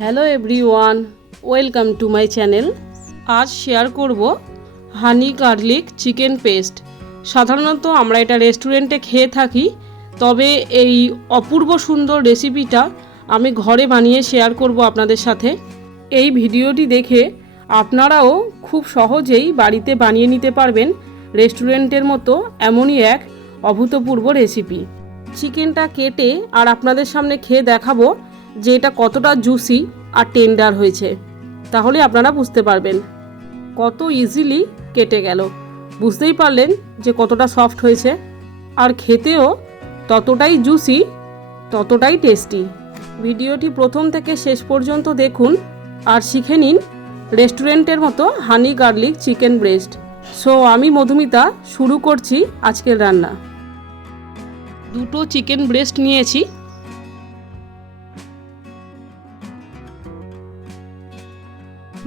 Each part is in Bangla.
Hello everyone, welcome to my channel. আজ শেয়ার করব হানি গার্লিক চিকেন পেস্ট। সাধারণত আমরা এটা রেস্টুরেন্টে খেয়ে থাকি, তবে এই অপূর্ব সুন্দর রেসিপিটা আমি ঘরে বানিয়ে শেয়ার করব আপনাদের সাথে। এই ভিডিওটি দেখে আপনারাও খুব সহজেই বাড়িতে বানিয়ে নিতে পারবেন রেস্টুরেন্টের মতো এমনই এক অভূতপূর্ব রেসিপি। চিকেনটা কেটে আর আপনাদের সামনে খেয়ে দেখাবো যে এটা কতটা জুসি আর টেন্ডার হয়েছে, তাহলে আপনারা বুঝতে পারবেন কত ইজিলি কেটে গেল। বুঝতেই পারলেন যে কতটা সফট হয়েছে, আর খেতেও ততটাই জুসি, ততটাই টেস্টি। ভিডিওটি প্রথম থেকে শেষ পর্যন্ত দেখুন আর শিখে নিন রেস্টুরেন্টের মতো হানি গার্লিক চিকেন ব্রেস্ট। সো আমি মধুমিতা শুরু করছি আজকের রান্না। দুটো চিকেন ব্রেস্ট নিয়েছি।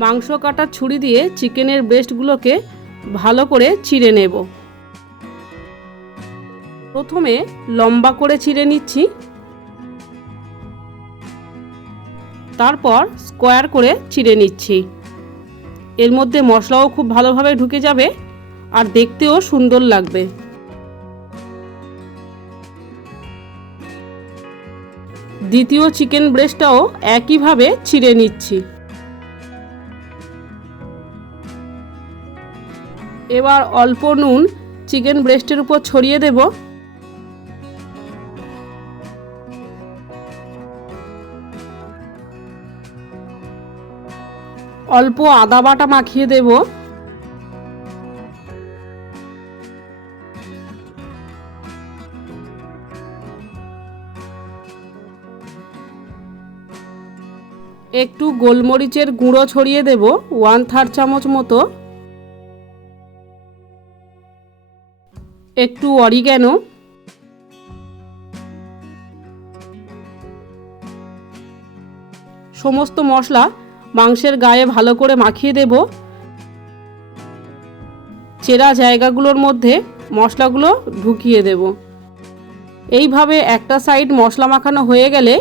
মাংস কাটার ছুরি দিয়ে চিকেনের ব্রেস্টগুলোকে ভালো করে চিড়ে নেব। প্রথমে লম্বা করে চিড়ে নিচ্ছি, তারপর স্কোয়ার করে চিড়ে নিচ্ছি। এর মধ্যে মশলাও খুব ভালোভাবে ঢুকে যাবে আর দেখতেও সুন্দর লাগবে। দ্বিতীয় চিকেন ব্রেস্টটাও একইভাবে চিড়ে নিচ্ছি। এবার অল্প নুন চিকেন ব্রেস্টের উপর ছড়িয়ে দেব। অল্প আদা বাটা মাখিয়ে দেব। একটু গোলমরিচের গুঁড়ো ছড়িয়ে দেব 1/3 চামচ মতো। একটু অরিগ্যানো, সমস্ত মশলা মাংসের গায়ে ভালো করে মাখিয়ে দেব। চেরা জায়গাগুলোর মধ্যে মশলাগুলো ঢুকিয়ে দেব। এইভাবে একটা সাইড মশলা মাখানো হয়ে গেলে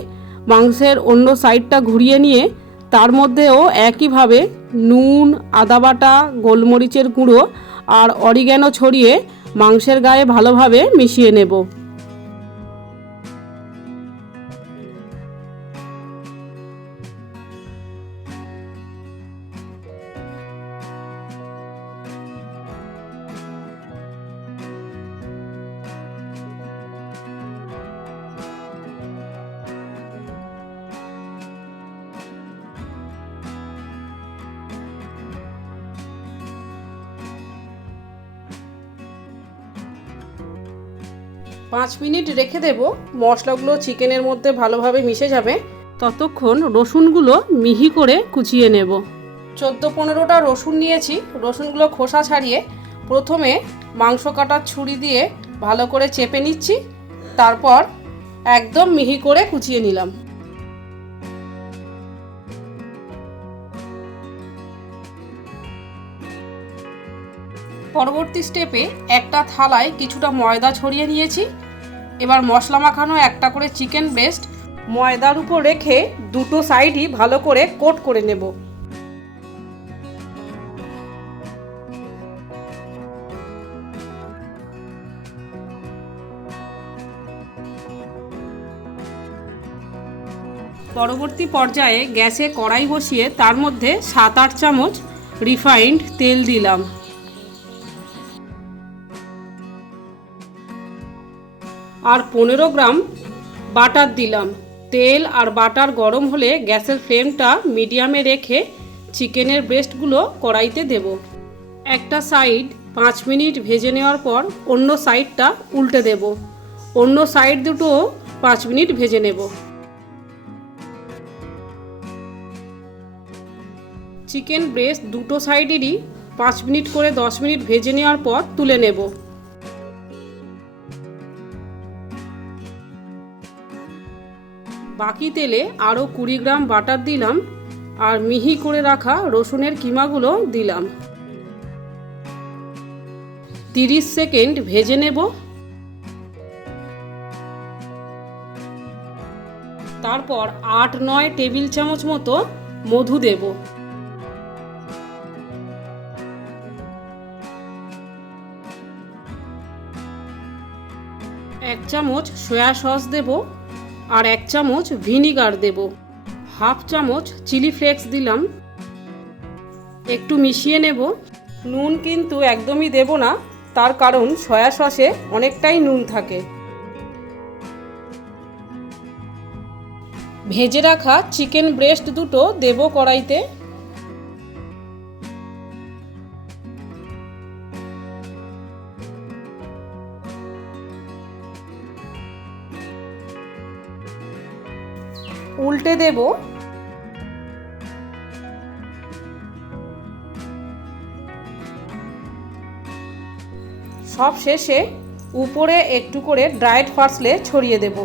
মাংসের অন্য সাইডটা ঘুরিয়ে নিয়ে তার মধ্যেও একইভাবে নুন, আদা বাটা, গোলমরিচের গুঁড়ো আর অরিগ্যানো ছড়িয়ে মাংসের গায়ে ভালোভাবে মিশিয়ে নেব। পাঁচ মিনিট রেখে দেব, মশলাগুলো চিকেনের মধ্যে ভালোভাবে মিশে যাবে। ততক্ষণ রসুনগুলো মিহি করে কুচিয়ে নেব। 14-15টা রসুন নিয়েছি। রসুনগুলো খোসা ছাড়িয়ে প্রথমে মাংস কাটার ছুরি দিয়ে ভালো করে চেপে নিচ্ছি, তারপর একদম মিহি করে কুচিয়ে নিলাম। পরবর্তী স্টেপে একটা থালায় কিছুটা ময়দা ছড়িয়ে নিয়েছি। এবার মশলা মাখানো একটা করে চিকেন ব্রেস্ট ময়দার উপর রেখে দুটো সাইডই ভালো করে কোট করে নেব। পরবর্তী পর্যায়ে গ্যাসে কড়াই বসিয়ে তার মধ্যে 7-8 চামচ রিফাইন্ড তেল দিলাম। আর 15 গ্রাম বাটার দিলাম। তেল আর বাটার গরম হলে গ্যাসের ফ্লেমটা মিডিয়ামে রেখে চিকেনের ব্রেস্টগুলো কড়াইতে দেব। একটা সাইড 5 মিনিট ভেজে নেওয়ার পর অন্য সাইডটা উল্টে দেব। অন্য সাইড দুটো 5 মিনিট ভেজে নেব। চিকেন ব্রেস্ট দুটো সাইডেরই 5 মিনিট করে 10 মিনিট ভেজে নেওয়ার পর তুলে নেব। বাকি তেলে আরও 20 গ্রাম বাটার দিলাম আর মিহি করে রাখা রসুনের কিমাগুলো দিলাম। 30 সেকেন্ড ভেজে নেব। তারপর 8-9 টেবিল চামচ মতো মধু দেব। 1 চামচ সয়া সস দেব আর 1 চামচ ভিনিগার দেব। 1/2 চামচ চিলি ফ্লেক্স দিলাম। একটু মিশিয়ে নেব। নুন কিন্তু একদমই দেব না, তার কারণ সয়া সসে অনেকটাই নুন থাকে। ভেজে রাখা চিকেন ব্রেস্ট দুটো দেব কড়াইতে। উল্টে দেব। সব শেষে উপরে একটু করে ড্রাইড পার্সলে ছড়িয়ে দেব।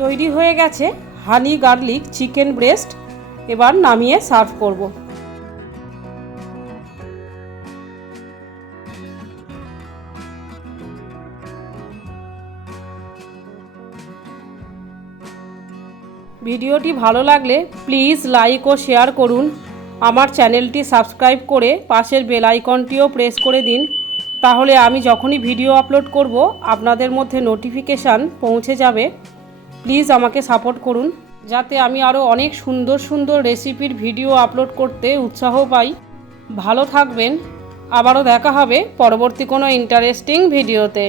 তৈরি হয়ে গেছে হানি গার্লিক চিকেন ব্রেস্ট। এবার নামিয়ে সার্ভ করব। ভিডিওটি ভালো লাগলে প্লিজ লাইক ও শেয়ার করুন। আমার চ্যানেলটি সাবস্ক্রাইব করে পাশের বেল আইকনটিও প্রেস করে দিন, তাহলে আমি যখনই ভিডিও আপলোড করব আপনাদের মধ্যে নোটিফিকেশান পৌঁছে যাবে। প্লিজ আমাকে সাপোর্ট করুন, যাতে আমি আরও অনেক সুন্দর সুন্দর রেসিপির ভিডিও আপলোড করতে উৎসাহ পাই। ভালো থাকবেন। আবারও দেখা হবে পরবর্তী কোনো ইন্টারেস্টিং ভিডিওতে।